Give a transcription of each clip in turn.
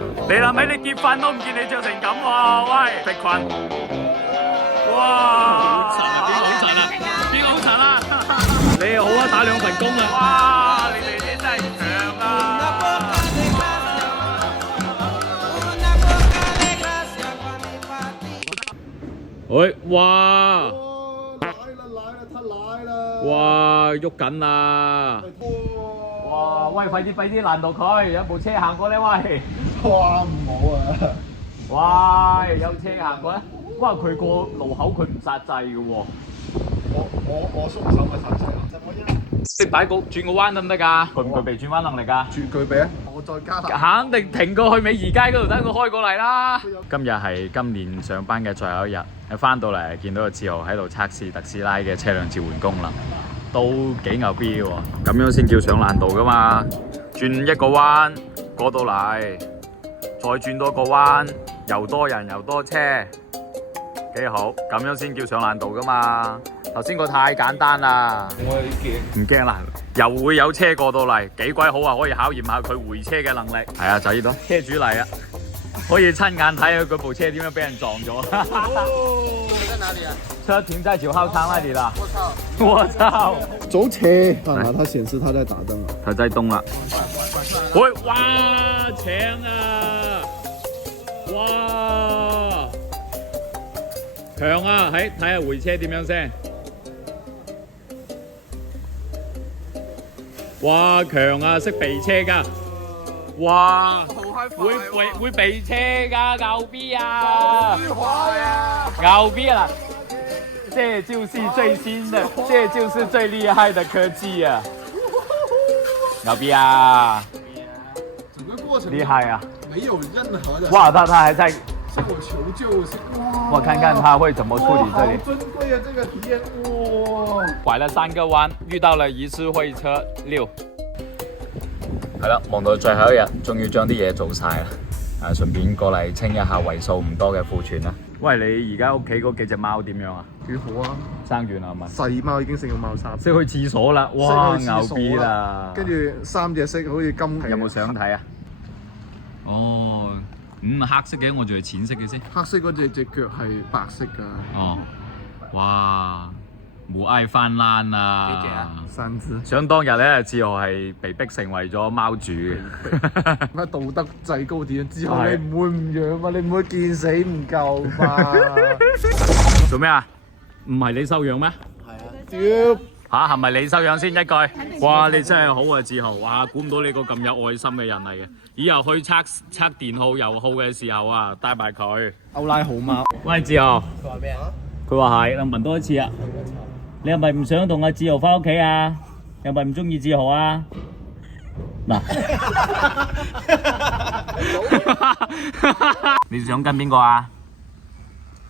你諗起你結婚都唔見你着成咁喎，喂，迪坤，哇，邊個好柒啊？邊個好柒啊？你好啊，打2份工啊！哇，你哋啲真係強啊！喂，哇！來啦！哇，喐緊啦！哇，喂，快啲攔到佢！有部車行過咧，喂！哇，唔好啊！哇，有車行過咧！哇，佢個路口佢唔煞掣嘅喎。我鬆手咪剎車咯。你擺個轉個彎得唔得㗎？具唔具備轉彎能力㗎？絕具備啊！我再加下。肯定停過去美宜街嗰度等佢開過嚟啦。今日係今年上班嘅最後一日，你翻到嚟見到個志豪喺度測試特斯拉嘅車輛召喚功能，都幾牛逼喎！咁樣先叫上爛道㗎嘛？轉一個彎過到嚟，再轉多個彎，又多人又多車，幾好！咁樣先叫上爛道㗎嘛？頭先個太簡單啦，我有啲驚。唔驚啦，又會有車過到嚟，幾鬼好啊！可以考驗下佢回車嘅能力。係啊，就呢度，車主嚟啊，可以親眼睇下佢部車點樣俾人撞咗。哦，在哪裡啊？車停在9號倉那裡啦。我操！我操！走斜，看啊，它顯示它在打燈啊。佢在動啦。喂，哇，強啊！哇，強啊！喺睇下回車點樣先。哇，強啊！識避車㗎。哇！會避車㗎，牛逼啊！牛逼啊！這就是最新的，這就是最厲害的科技啊！牛逼啊！整個過程厲害啊！沒有任何的。哇，他還在向我求救，哇！我看看他會怎麼處理這裡。好珍貴啊，這個體驗，哇！拐了3個彎，遇到了一次會車6。係啦，忙到最後一日，終於將啲嘢做晒啦。順便過嚟清一下為數唔多嘅庫存啦。喂，你而家屋企嗰幾隻貓點樣啊？幾好啊！生完啦係咪？細貓已經成個貓砂，識去廁所啦，哇，牛逼啦！跟住3隻色好似金。有冇相睇啊？哦，黑色嘅，我仲係淺色嘅先。黑色嗰隻腳係白色㗎。哦，哇！母愛泛濫啊！幾隻啊？3隻。想當日咧，志豪係被逼成為咗貓主嘅。乜道德制高點？之後你唔會唔養嘛？你唔會見死唔救嘛？做咩啊？唔係你收養咩？係啊。屌！嚇，係咪你收養先一句？哇！你真係好啊，志豪！哇，估唔到你個咁有愛心嘅人嚟嘅。以後去測電號油耗嘅時候啊，帶埋佢。歐拉好貓。喂，志豪。佢話咩啊？佢話係，你聞多一次啊！你係咪唔想同阿志豪翻屋企啊？又咪唔中意志豪啊？嗱，你想跟邊個啊？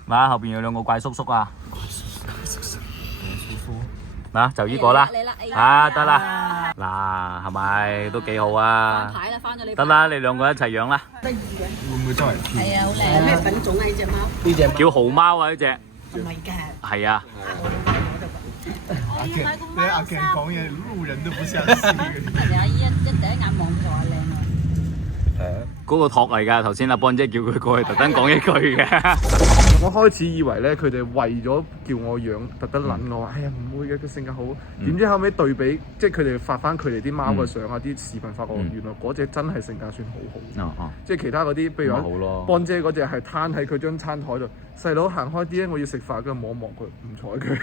嗱，後邊有2個怪叔叔啊！嗱，就呢個啦，啊得啦，嗱係咪都幾好啊？得啦，你2個一齊養啦。會唔會周圍跳？係啊，好靚。咩品種啊？呢隻貓？呢隻叫豪貓啊！呢隻唔係㗎。係啊。阿健，對阿健講嘢，路人都不相信。人哋阿姨一第一眼望就話靚啊。嗰個托嚟㗎，頭先阿邦姐叫佢過去特登講一句嘅。我開始以為咧，佢哋為咗叫我養，特登撚我話，哎呀唔會嘅，佢性格好。點知後尾對比，即係佢哋發翻佢哋啲貓嘅相啊、啲視頻發覺，原來嗰隻真係性格算好好。即係其他嗰啲，譬如話邦姐嗰隻係攤喺佢張餐台度，細佬行開啲咧，我要食飯，佢望望佢，唔睬佢。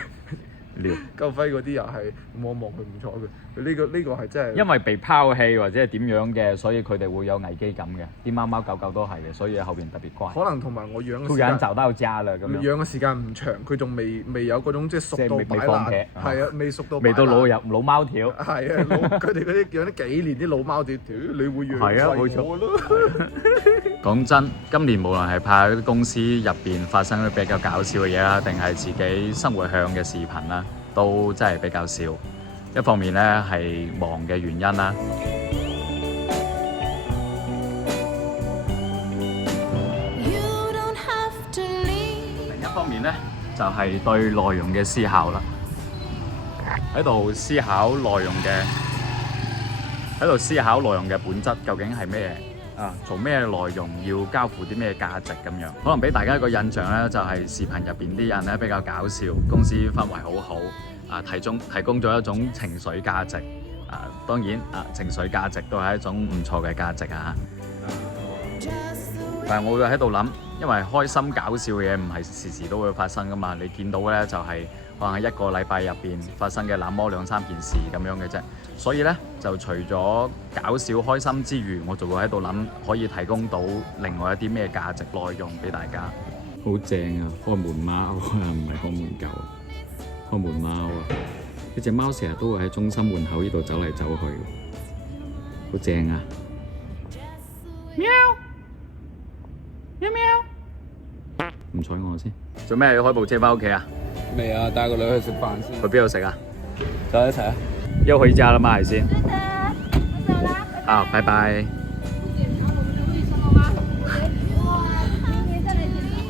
鳩輝嗰啲又係望望佢唔睬佢，呢個係真係因為被拋棄或者係點樣嘅，所以佢哋會有危機感嘅。啲貓貓狗狗都係嘅，所以後邊特別乖。可能同埋我養嘅突然找到家啦咁樣。養嘅時間唔長，佢仲未有嗰種即係熟到擺爛，係啊，未熟到未到老貓條。係啊，佢哋嗰啲養咗幾年啲老貓條，你會養係啊，冇錯。講真，今年無論係拍啲公司入邊發生啲比較搞笑嘅嘢啦，定係自己生活向嘅視頻啦，都真係比較少。一方面咧係忙嘅原因啦，另一方面咧就係對內容嘅思考啦，喺度思考內容嘅本質究竟係咩？做咩內容，要交付啲咩價值咁樣。可能俾大家一個印象咧，就係視頻入邊啲人咧比較搞笑，公司氛圍好好，提供咗一種情緒價值。當然情緒價值都係一種唔錯嘅價值啊。但係我會喺度諗，因為開心搞笑嘅嘢唔係時時都會發生噶嘛。你見到嘅咧就係可能喺一個禮拜入邊發生嘅那麼2-3件事咁樣嘅啫。所以咧就除咗搞笑開心之餘，我就會喺度諗可以提供到另外一啲咩價值內容俾大家。好正啊！開門貓啊，唔係開門狗，開門貓啊！呢隻貓成日都會喺中心門口呢度走嚟走去，好正啊！喵喵喵，唔睬我先。做咩要開部車翻屋企啊？未啊，帶個女去食飯先。去邊度食啊？走一齊啊！要回家了嗎？還是？好，拜拜。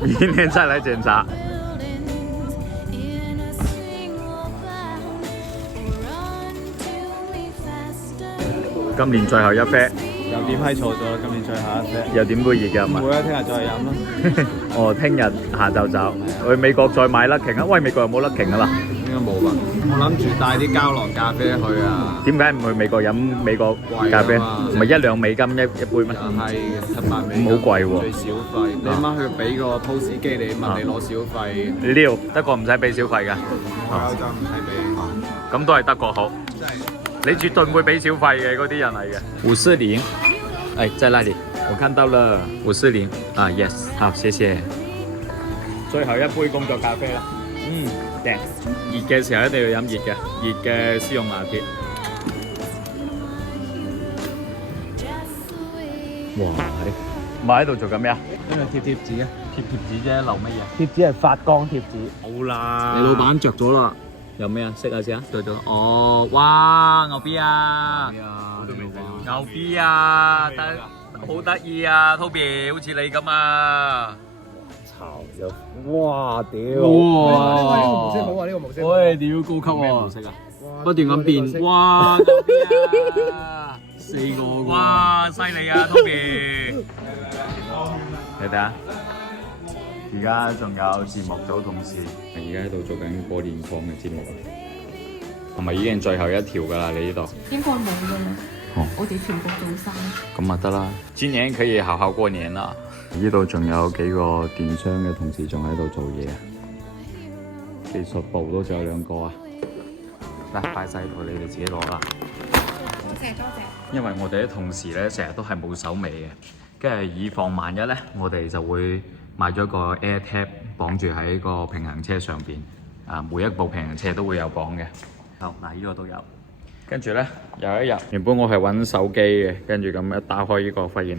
明天再來檢查。今年最後一啡。又點閪錯咗啦！今年最後一啡。又點會熱㗎嘛？唔會啊，聽日再飲啦。哦，聽日下晝走。去美國再買Luckin啊！喂，美國有冇Luckin啊啦？應該冇吧？我諗住帶啲膠囊咖啡去啊。點解唔去美國飲美國咖啡？唔係1-2美金一杯咩？係7-8美金。咁好貴喎。最小費，你阿媽去俾個 POS 機你問你攞小費。撩，德國唔使俾小費㗎。歐洲唔使俾。咁都係德國好。你絕對唔會俾小費嘅嗰啲人嚟嘅。540，哎，在那裡，我看到了540啊 ，yes， 好，謝謝。最後一杯工作咖啡啦。正。熱嘅時候一定要飲熱嘅，熱嘅絲絨拿鐵。哇！咪喺度做緊咩啊？因為貼紙啊。貼紙啫，留乜嘢？貼紙係發光貼紙。好啦。你老闆着咗啦。有咩啊？識下先啊！對咗。哦，哇！牛逼啊！牛逼啊！好得意啊 ，Toby， 好似你咁啊！巢有，哇屌！哇！呢個模式好啊，呢個模式。喂，屌高級喎！模式啊？不斷咁變，哇！牛逼啊！4個。哇！犀利啊 ，Toby！你睇下。而家仲有節目組同事，而家喺度做緊過年放嘅節目啊，同埋已經最後一條㗎啦，你呢度應該冇㗎啦。哦，我哋全部做晒。咁啊得啦，今年可以好好過年啦。呢度仲有幾個電商嘅同事仲喺度做嘢啊，技術部都仲有2個啊。嗱，擺晒喺度，你哋自己攞啦。多謝多謝。因為我哋啲同事咧成日都係冇手尾嘅，跟住以防萬一咧，我哋就會買咗個 AirTag 綁住喺個平衡車上邊，每一部平衡車都會有綁嘅。好，嗱，呢個都有。跟住咧，有一日，原本我係揾手機嘅，跟住咁一打開呢個，發現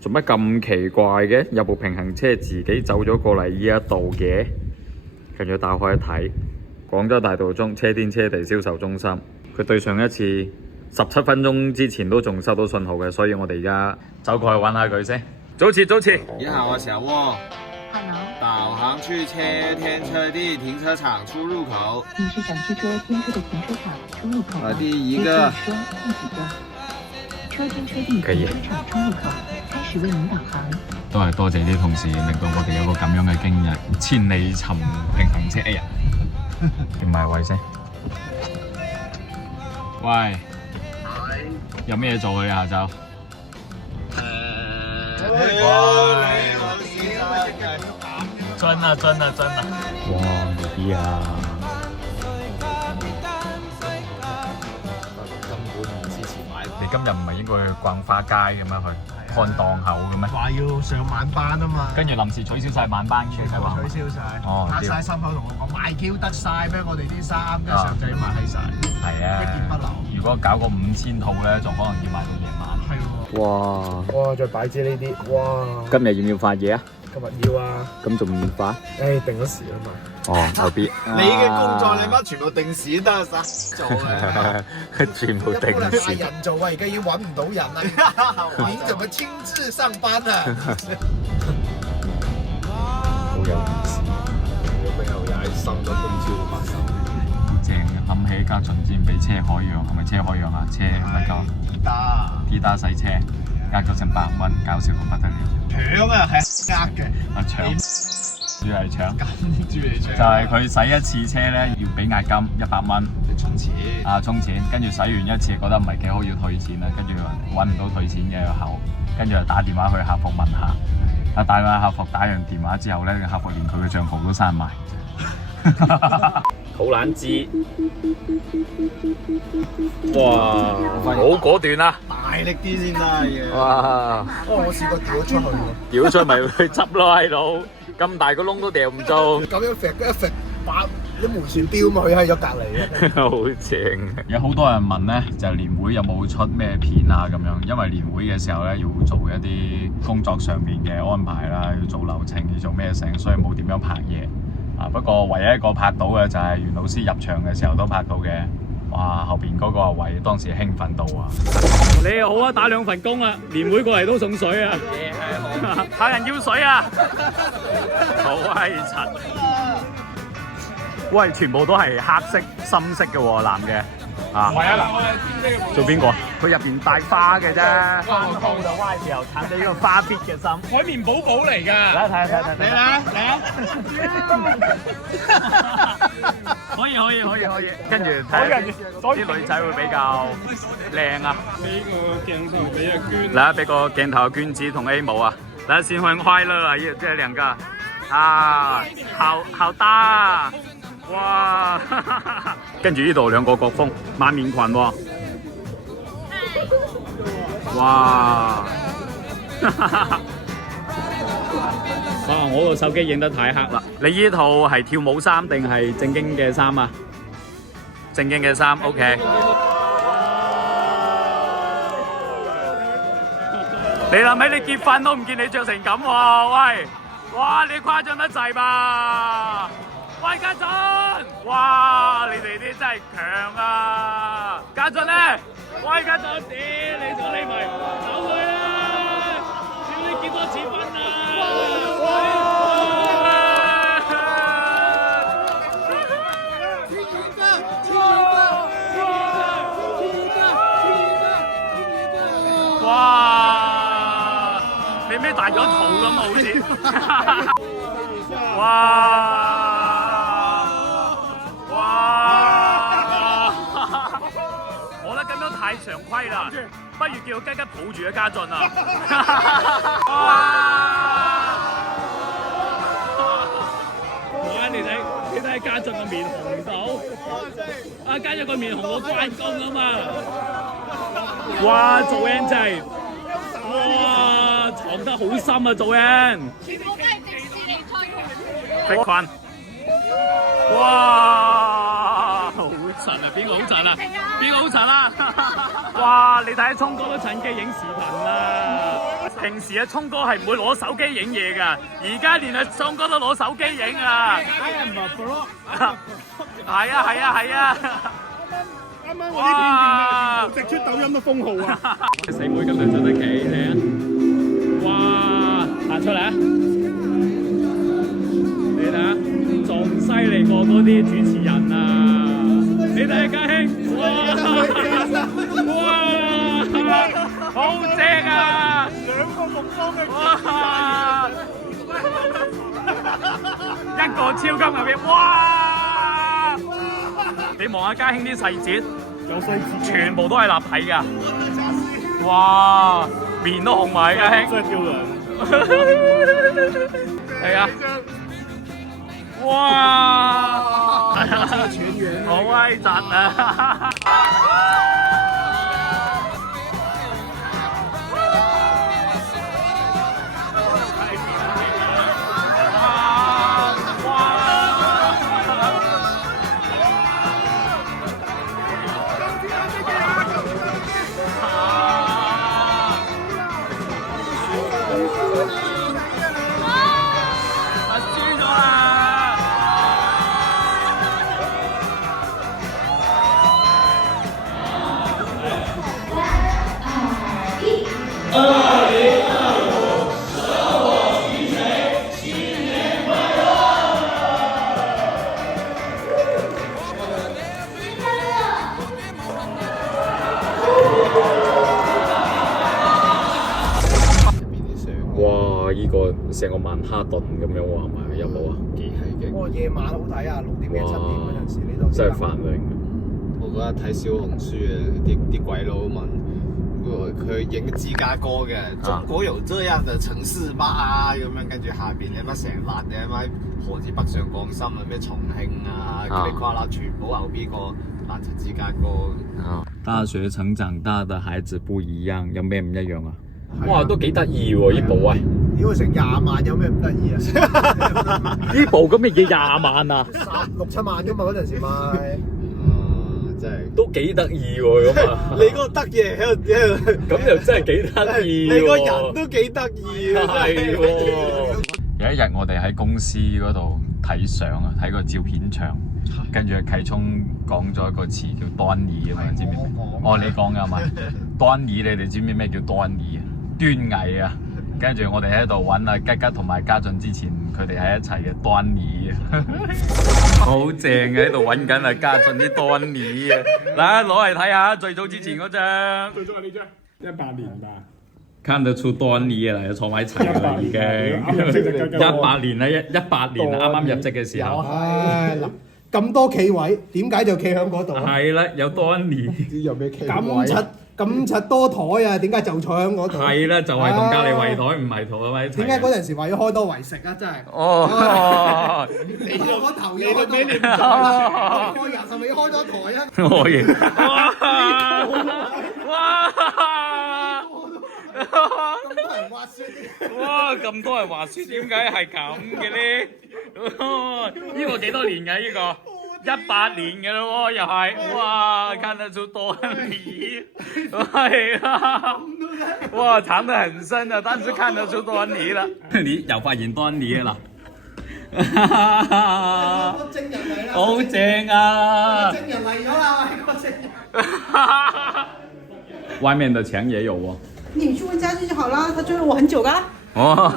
做乜咁奇怪嘅？有部平衡車自己走咗過嚟呢一度嘅，跟住打開一睇，廣州大道中車天車地銷售中心，佢對上一次17分鐘之前都仲收到信號嘅，所以我哋而家走過去揾下佢先。早遲。你好啊，小沃。Hello。導航去車天車地停車場出入口。你是想去車天車地停車場出入口？第一個。車天車地停車場出入口開始為您導航。都係多謝啲同事，令到我哋有個咁樣嘅經歷，千里尋平衡車。哎呀，停埋位先。喂。有咩嘢做啊？你下晝？真啊！哇，牛逼啊！根本唔支持買。你今日唔係應該去逛花街嘅咩？去看檔口嘅咩？話要上晚班啊嘛，跟住臨時取消晒晚班嘅係嘛？取消晒，哦，拍晒心口同我講賣 Q 得晒咩？我哋啲衫跟住上仔賣起晒，係啊，一件不留。如果搞個5000套咧，就可能要賣到夜晚。係喎。哇！哇！再擺支呢啲，哇！今日要唔要發嘢啊？今日要啊。咁仲唔發？誒，定咗時啊嘛。哦，牛逼！你嘅工作你乜全部定時得晒做啊？全部定不能嗌時。人做啊！而家已經揾唔到人啦。你怎麼親自上班啊？好有意思。有咩又踩深咗中超發生？正嘅，諗起家陣之前俾車海洋，係咪車海洋啊？車咩叫？滴打洗車。咗成100蚊，搞笑到不得了。搶啊，係呃嘅，啊搶，主要係搶。跟住嚟搶。就係佢洗一次車咧，要俾押金100蚊。充錢。啊，充錢，跟住洗完一次覺得唔係幾好，要退錢啦。跟住揾唔到退錢嘅後，跟住就打電話去客服問下。啊，打完客服打完電話之後咧，客服連佢嘅帳號都刪埋。好撚知，哇！好果斷啊！大力啲先得嘅。哇！我試過掉咗出去喎。掉咗出咪去執咯喺度，咁大個窿都掉唔中。咁樣揈一揈，把啲門船標嘛，佢喺咗隔離嘅。好正！有好多人問咧，就係年會有冇出咩片啊咁樣，因為年會嘅時候咧要做一啲工作上面嘅安排啦，要做流程，要做咩成，所以冇點樣拍嘢。啊！不過唯一一個拍到嘅就係袁老師入場嘅時候都拍到嘅。哇！後邊嗰個阿偉當時興奮到啊！你好啊，打2份工啊，年會過嚟都送水啊！客人要水啊！好閪柒！喂，全部都係黑色、深色嘅喎，男嘅。啊，係啊，做邊個啊？佢入邊帶花嘅啫。花布就歪時候撐咗呢個花邊嘅心。海綿寶寶嚟㗎。嚟睇。嚟啦！可以。跟住睇啲女仔會比較靚啊。俾個鏡頭俾阿娟。嚟，俾個鏡頭娟子同 A 模啊！嚟，新婚快樂啊！這兩個啊，好大。哇！跟住呢度2個國風萬面裙喎，哇！啊！我個手機影得太黑啦。你呢套係跳舞衫定係正經嘅衫啊？正經嘅衫 ，OK。你諗起你結婚都唔見你着成咁喎，喂！哇！你誇張得滯吧？喂，家俊，哇！你哋啲真係強啊！家俊咧，喂，家俊，你仲匿埋，走佢啦！要你幾多錢分啊？哇！你咩大咗肚咁好似？哇！太常規啦，不如叫雞雞抱住阿家俊啊！哇！你睇家俊個面紅到，阿家俊個面紅到關公啊嘛！哇！做 N 真係，哇！藏得好深啊，做 N。全部都係迪士尼吹。碧坤，哇！好塵啊！邊個好塵啊？邊個好塵啊？哇！你睇聰哥都趁機影視頻啦。平時阿聰哥係唔會攞手機影嘢㗎，而家連阿聰哥都攞手機影啊！係啊！啱啱我呢片直出抖音都封號啊！四妹今日着得幾靚？哇！行出嚟啊！你睇下，仲犀利過嗰啲主持人啊！你睇下家兄，哇！好正啊！2個目光嘅，哇！一個超級牛逼，哇！你望下家兄啲細節，有細節，全部都係立體㗎。哇！面都紅埋，家兄。真係丟人。係啊。哇！好威震啊！哇！依、個成個曼哈頓咁樣喎，係咪有冇啊？幾係嘅。不過夜晚好睇啊，6點幾7點嗰陣時呢度真係繁榮。我覺得睇小紅書啊，啲鬼佬問佢影芝加哥嘅，中國有這樣的城市嗎？咁樣跟住下邊有乜成欄嘅乜何止北上廣深啊，咩重慶啊，嗰啲跨啦，全部後邊個爛柒芝加哥。大學城長大的孩子不一樣，有咩唔一樣啊？哇，都幾得意喎！呢部啊，屌成20萬有咩唔得意啊？呢部咁嘅嘢20萬啊6、7萬啫嘛嗰陣時賣。真係都幾得意喎咁啊！你嗰個得嘢喺度，咁又真係幾得意喎！你個人都幾得意啊！係喎。有一日我哋喺公司嗰度睇相啊，睇個照片牆，跟住啟聰講咗一個詞叫端倪啊嘛，知唔知？哦，你講㗎嘛？端倪，你哋知唔知咩叫端倪啊？端倪啊！跟住我哋喺度揾啊吉吉同埋家俊之前，佢哋喺一齊嘅端倪啊，好正嘅喺度揾緊啊家俊啲端倪啊！嗱，攞嚟睇下最早之前嗰張。最早係呢張18年吧。看得出端倪啦，坐埋一齊啦已經。18年啦，18年啱啱入職嘅時候。唉嗱，咁多企位，點解就企喺嗰度？係啦，有端倪。有咩企位？咁柒多台啊，點解就坐喺嗰度？係啦，就係同隔離圍台唔係坐喺一齊。點解嗰陣時話要開多圍食啊？真係。哦。你個頭要開多圍，個人係咪要開多台啊？我認。哇！咁多人滑雪嘅。哇！咁多人滑雪，點解係咁嘅咧？呢個幾多年嘅呢個？18年嘅咯喎，又係。哇！看得出端倪。係啊。哇！藏得很深啊，但是看得出端倪啦。你又發現端倪啦。證人嚟啦！好正啊！證人嚟咗啦，個證人。外面的牆也有哦。你去問家俊就好啦，他追了我很久噶。哦！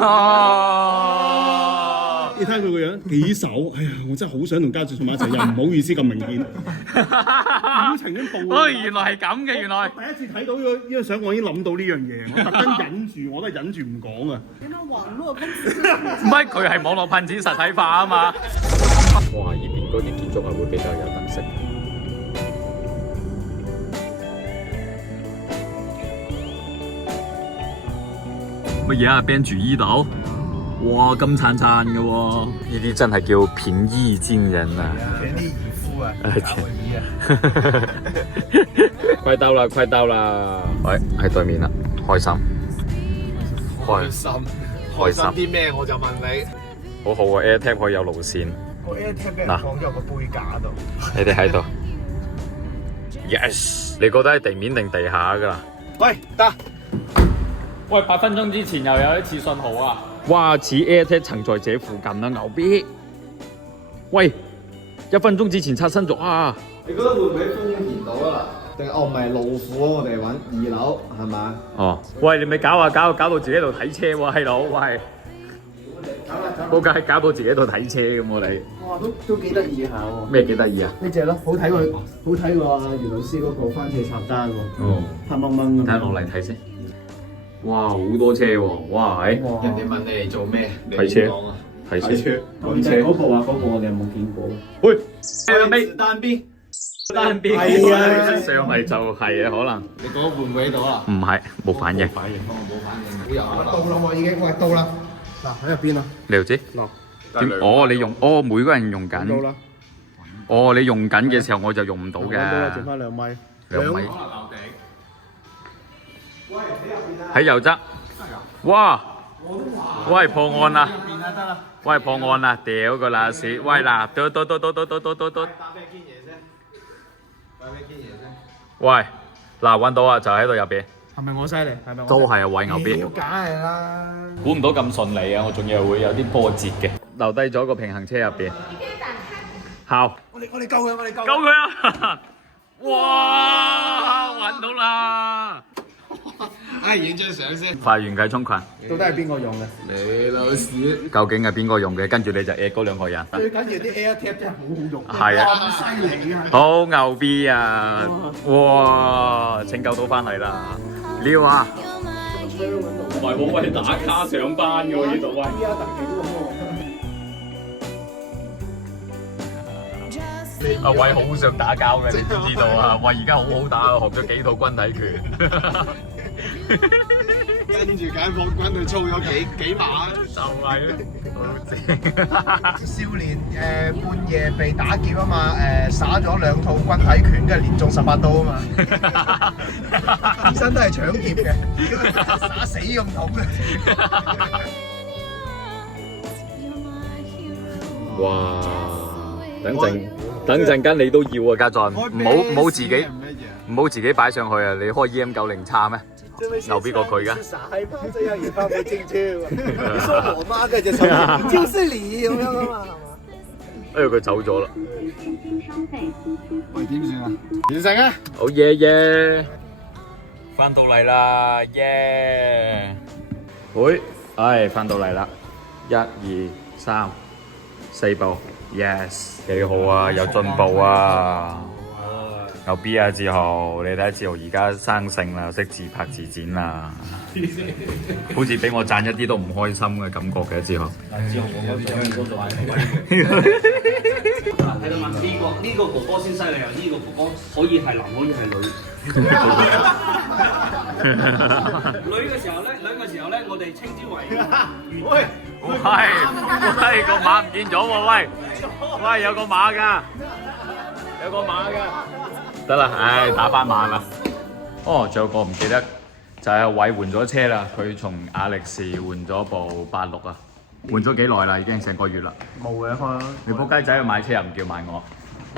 你睇佢個樣幾手，哎呀！我真係好想同家俊坐埋一齊，又唔好意思咁明顯。表情已經暴露。原來係咁嘅，原來。第一次睇到呢張相，我已經諗到呢樣嘢，我特登忍住，我都係忍住唔講啊。原來網絡噴子。唔係，佢係網絡噴子實體化啊嘛。哇！呢邊嗰啲建築係會比較有特色。乜嘢啊？邊主醫島？哇！咁燦燦嘅喎，呢啲真係叫平易近人啊！全力以赴啊！快到啦！快到啦！喂，喺對面啦，開心，開心啲咩？我就問你。好好啊 ！AirTag 可以有路線。個 AirTag 俾人放咗個杯架度。你哋喺度 ，yes！你覺得喺地面定地下㗎？喂，得。喂，8分鐘之前又有一次信號啊！哇，似 AirTag 曾在這附近啊，牛逼！喂，1分鐘之前刷新咗啊！你覺得會唔會風田到啊？定唔係路虎我哋揾2樓係嘛？哦，喂，你咪搞啊搞到自己喺度睇車喎，閪佬，喂！冇計，搞到自己喺度睇車咁喎你。哇，都幾得意下喎。咩幾得意啊？呢隻咯，好睇過袁老師嗰個番茄炒蛋喎。哦，黑掹掹咁。睇下落嚟睇先。哇，好多車喎！哇，人哋問你嚟做咩？睇車，睇車。嗰部啊，嗰部我哋有冇見過？喂，單邊。係啊，上嚟就係啊，可能。你覺得會唔會喺度啊？唔係，冇反應。冇反應。到啦喎，已經，喂，到啦。嗱，喺入邊啊。你又知？點？哦，你用，每個人用緊。到啦。哦，你用緊嘅時候我就用唔到嘅。剩翻2米。 2米。喺右側。哇！喂，破案啦！喂，破案啦！屌個乸屎！喂嗱，嘟！喂，嗱揾到啊，就喺度入邊。係咪我犀利？係咪？都係啊，喂牛逼！梗係啦。估唔到咁順利啊！我仲以為會有啲波折嘅。留低咗個平衡車入邊。好。我哋救佢，我哋救佢啊！哇！揾到啦！影張相先。發完計充群。到底係邊個用嘅？你老屎！究竟係邊個用嘅？跟住你就 at 嗰2個人。最緊要啲 AirTag 真係好好用。係啊。咁犀利啊！好牛逼啊！哇！拯救到翻嚟啦！撩啊！唔係喎，喂，打卡上班嘅喎呢度喂。阿偉好想打交嘅，你知唔知道啊？喂，而家好好打啊，學咗幾套軍體拳。跟住解放軍去操咗幾馬，就係咯，好正。少年半夜被打劫啊嘛，耍咗2套軍體拳，跟住連中18刀啊嘛，本身都係搶劫嘅，耍死咁痛嘅。哇！等陣間你都要啊，家俊，唔好自己擺上去啊！你開 EM90叉咩？牛逼過佢噶。傻閪嘛，這樣也放不進去。你說我媽嘅隻手，就是你咁樣啊嘛，係嘛？哎呀，佢走咗啦。喂，點算啊？完成啊！好耶耶！翻到嚟啦，耶！喂，翻到嚟啦，1、2、3、4步 ，yes， 幾好啊，有進步啊！牛 B 啊，志豪，你睇下志豪而家生性啦，識自拍自剪啦，好似俾我讚一啲都唔開心嘅感覺嘅志豪。志豪哥哥做咩都做睇到嘛？呢個哥哥先犀利啊！呢個哥哥可以係男，可以係女。女嘅時候咧，我哋稱之為喂，個馬唔見咗喎，喂，有個馬㗎，得啦，打翻馬啦。哦，仲有個唔記得，就係阿偉換咗車啦，佢從雅力士換咗部86啊，換咗幾耐啦？已經成個月啦。冇嘅，你仆街仔去買車又唔叫買我。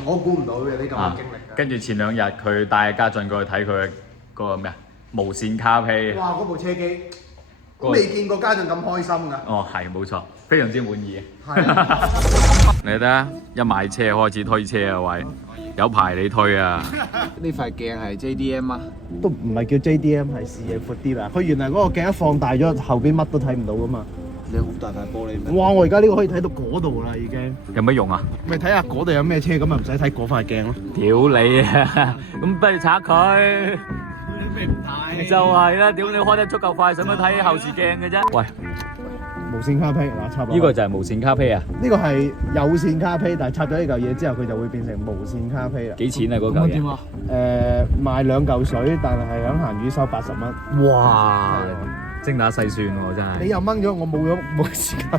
我估唔到嘅呢咁嘅經歷㗎。跟住前2日佢帶家俊過去睇佢嘅嗰個咩啊無線卡披。哇！嗰部車機，我未見過家俊咁開心㗎。哦，係冇錯，非常之滿意。係。你睇下，一買車開始推車啊，喂，有排你推啊！呢塊鏡係 JDM 啊？都唔係叫 JDM， 係視野闊啲啦。佢原來嗰個鏡一放大咗，後邊乜都睇唔到㗎嘛。你好大塊玻璃咩？哇！我而家呢個可以睇到嗰度啦，已經。有乜用啊？咪睇下嗰度有咩車，咁咪唔使睇嗰塊鏡咯。屌你啊！咁不如拆佢。你明睇？就係啦，屌你開得足夠快，使乜睇後視鏡嘅啫？喂，無線卡披嗱插落。呢個就係無線卡披啊？呢個係有線卡披，但係插咗呢嚿嘢之後，佢就會變成無線卡披啦。幾錢啊？嗰嚿嘢？賣2嚿水，但係喺閒魚收80蚊。哇！精打細算喎，真係。你又掹咗，我冇時間。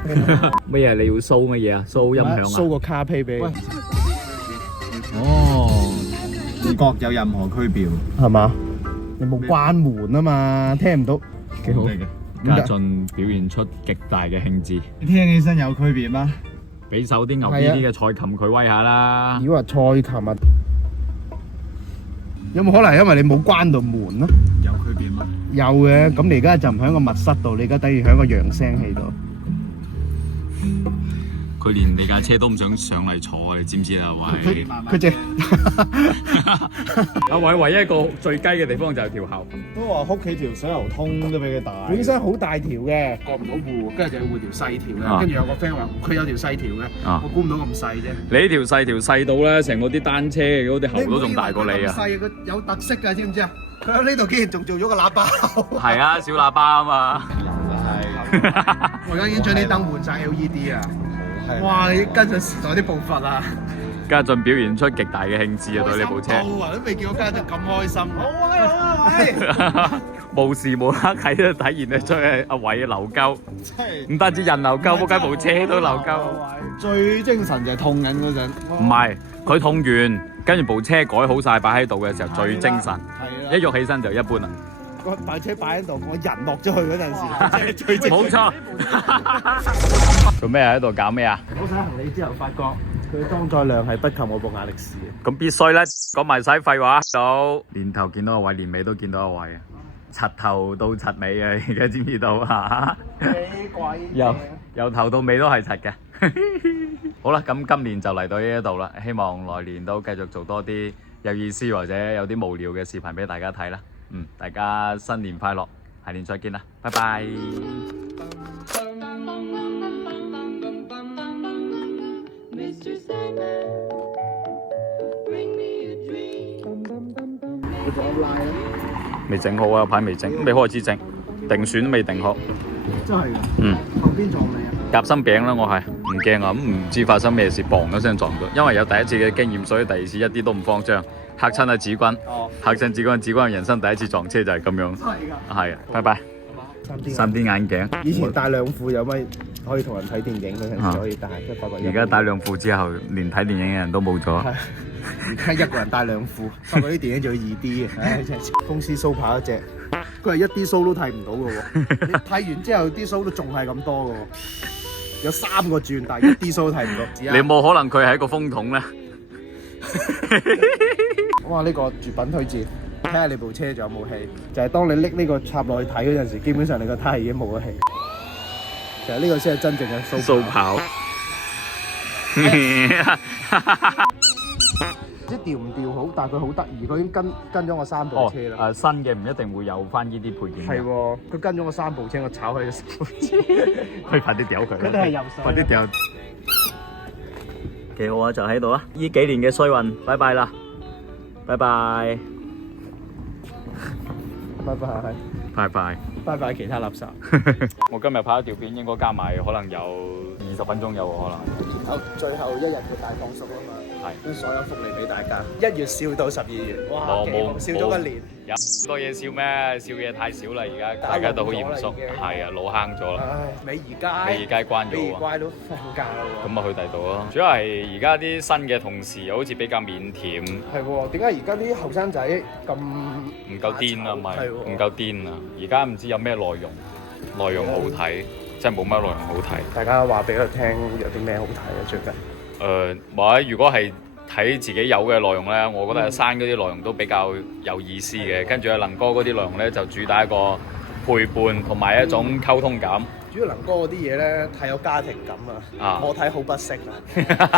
乜嘢？你要 show 乜嘢啊 ？show 音響啊 ？show 個卡披俾你。哦，唔覺有任何區別係嘛？你冇關門啊嘛，聽唔到。幾好。家俊表現出極大嘅興致。聽起身有區別嗎？俾手啲牛逼啲嘅蔡琴佢威下啦。如果話蔡琴啊，有冇可能因為你冇關到門咯？有區別嗎？有嘅，咁你而家就唔喺個密室度，你而家等於喺個揚聲器度。佢連你架車都唔想上嚟坐，你知唔知啊？偉，佢隻阿偉唯一一個最雞嘅地方就係條喉。都話屋企條水喉通都比佢大。本身好大條嘅，過唔到戶，跟住就要換條細條嘅。跟住有個 friend 話佢有條細條嘅，我估唔到咁細啫。你呢條細到咧，成個啲單車嗰啲喉都仲大過你啊！細佢有特色㗎，知唔知啊？佢喺呢度竟然仲做咗個喇叭。係啊，小喇叭啊嘛。我而家已經將啲燈換晒 LED 啊！哇！你跟上時代啲步伐啊！家俊表現出極大嘅興致啊，對呢部車。都未見過家俊咁開心。好啊！無時無刻喺度體現得出阿偉嘅流鳩，唔單止人流鳩，仆街部車都流鳩。最精神就係痛緊嗰陣。唔係，佢痛完，跟住部車改好晒擺喺度嘅時候最精神，一喐起身就一般啦。個大車擺喺度，我人落咗去嗰陣時，最冇錯。做咩喺度搞咩啊？攞晒行李之後，發覺佢裝載量係不及我部雅力士嘅。咁必須咧，講埋晒廢話。到年頭見到阿偉，年尾都見到阿偉啊！柒頭到柒尾啊！而家知唔知道啊？幾鬼！由頭到尾都係柒嘅。好啦，咁今年就嚟到呢一度啦，希望來年都繼續做多啲有意思或者有啲無聊嘅視頻俾大家睇啦。大家新年快樂，下年再見啦，拜拜。未整好啊，牌未整，未開始整。定選都未定好。真係㗎。嗯，後邊撞你啊？夾心餅啦，我係唔驚啊，咁唔知發生咩事，砰一聲撞到。因為有第一次嘅經驗，所以第二次一啲都唔慌張。嚇親阿子君，嚇親子君，子君人生第一次撞車就係咁樣。真係㗎。係啊，拜拜。3D 眼鏡。以前戴兩副有咪可以同人睇電影嗰陣時可以戴，即係發覺而家戴兩副之後，連睇電影嘅人都冇咗。而家一個人戴兩副，發覺啲電影仲要易啲嘅。唉，真係公司 show 跑一隻，佢係一啲 show 都睇唔到嘅喎。你睇完之後啲 show 都仲係咁多嘅喎，有3個轉，但係一啲 show 都睇唔到。你冇可能佢係一個風筒咧？哇！呢個絕品推薦，睇下你部車仲有冇氣。就係當你拎呢個插落去睇嗰陣時，基本上你個胎已經冇咗氣。其實呢個先係真正嘅掃跑。唔知調唔調好，但係佢好得意，佢已經跟咗我3部車啦。新嘅唔一定會有翻呢啲配件。係喎，佢跟咗我3部車，我炒佢3部車。可以快啲掉佢。佢都係游水。快啲掉。幾好啊！就喺度啊！呢幾年嘅衰運，拜拜啦！拜拜。拜拜。拜拜。拜拜其他垃圾。我今日拍一條片，應該加埋可能有20分鐘有可能。好，最後一日嘅大放鬆啊嘛，係將所有福利俾大家。1月笑到12月，哇！冇笑咗一年。有多嘢笑咩？笑嘢太少啦，而家大家都好嚴肅，係啊，老坑咗啦。唉，美宜街。美宜街關美宜咗喎。街都放假啦喎。咁啊去第度咯。主要係而家啲新嘅同事又好似比較腼腆，係喎，點解而家啲後生仔咁唔夠癲啊？咪係喎唔夠癲啊！而家唔知有咩內容好睇，真係冇乜內容好睇。大家話俾我聽有啲咩好睇啊？最近或者如果係睇自己有嘅內容咧，我覺得山嗰啲內容都比較有意思嘅。跟住阿能哥嗰啲內容咧，就主打一個陪伴同埋一種溝通感。主要能哥嗰啲嘢咧，太有家庭感啊！我睇好不適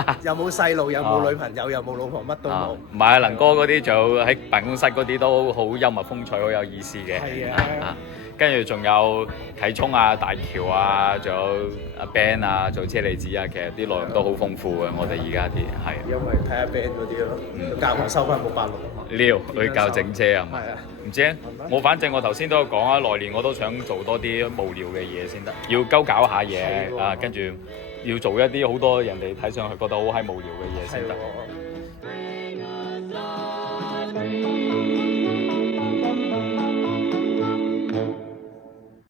啊！又冇細路，又冇女朋友，又冇老婆，乜都冇。唔係啊，能哥嗰啲就喺辦公室嗰啲都好幽默風趣，好有意思嘅。係啊。跟住仲有啟聰啊、大橋啊，仲有阿 Ben 啊，做車厘子啊，其實啲內容都好豐富嘅。我哋而家啲係因為睇下 band 嗰啲咯，教我收翻部86。撩去教整車啊嘛。係啊。唔知啊，反正我頭先都有講啊，來年我都想做多啲無聊嘅嘢先得，要鳩搞下嘢啊，跟住要做一啲好多人哋睇上去覺得好閪無聊嘅嘢先得。